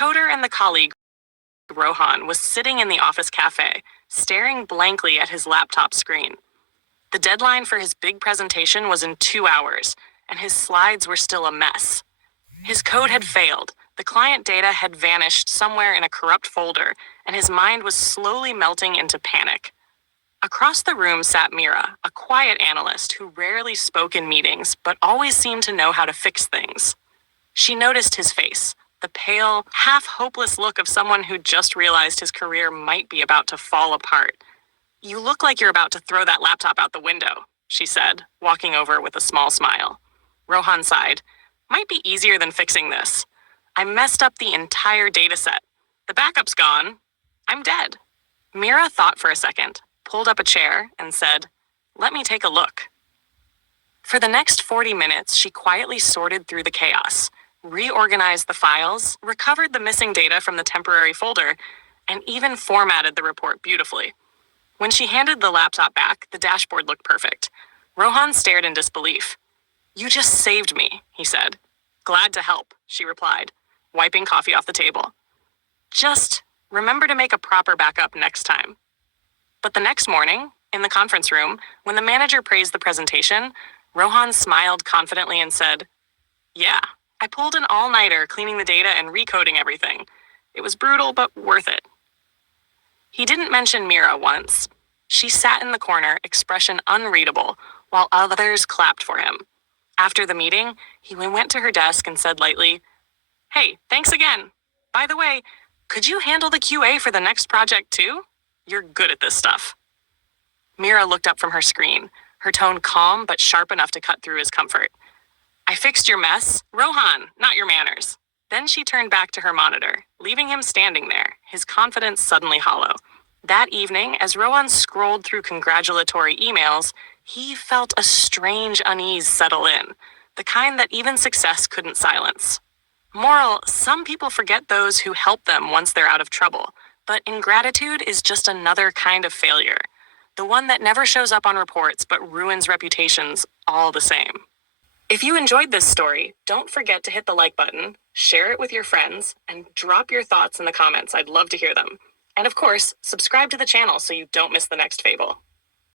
coder and the colleague, Rohan, was sitting in the office cafe, staring blankly at his laptop screen. The deadline for his big presentation was in 2 hours, and his slides were still a mess. His code had failed, the client data had vanished somewhere in a corrupt folder, and his mind was slowly melting into panic. Across the room sat Meera, a quiet analyst who rarely spoke in meetings but always seemed to know how to fix things. She noticed his face, the pale, half-hopeless look of someone who just realized his career might be about to fall apart. "You look like you're about to throw that laptop out the window," she said, walking over with a small smile. Rohan sighed. "Might be easier than fixing this. I messed up the entire data set. The backup's gone. I'm dead." Meera thought for a second, pulled up a chair, and said, "Let me take a look." For the next 40 minutes, she quietly sorted through the chaos, reorganized the files, recovered the missing data from the temporary folder, and even formatted the report beautifully. When she handed the laptop back, the dashboard looked perfect. Rohan stared in disbelief. "You just saved me," he said. "Glad to help," she replied, wiping coffee off the table. "Just remember to make a proper backup next time." But the next morning, in the conference room, when the manager praised the presentation, Rohan smiled confidently and said, "Yeah, I pulled an all-nighter cleaning the data and recoding everything. It was brutal, but worth it." He didn't mention Meera once. She sat in the corner, expression unreadable, while others clapped for him. After the meeting, he went to her desk and said lightly, "Hey, thanks again. By the way, could you handle the QA for the next project too? You're good at this stuff." Meera looked up from her screen, her tone calm but sharp enough to cut through his comfort. "I fixed your mess, Rohan, not your manners." Then she turned back to her monitor, leaving him standing there, his confidence suddenly hollow. That evening, as Rohan scrolled through congratulatory emails, he felt a strange unease settle in, the kind that even success couldn't silence. Moral: some people forget those who help them once they're out of trouble, but ingratitude is just another kind of failure, the one that never shows up on reports but ruins reputations all the same. If you enjoyed this story, don't forget to hit the like button, share it with your friends, and drop your thoughts in the comments. I'd love to hear them. And of course, subscribe to the channel so you don't miss the next fable.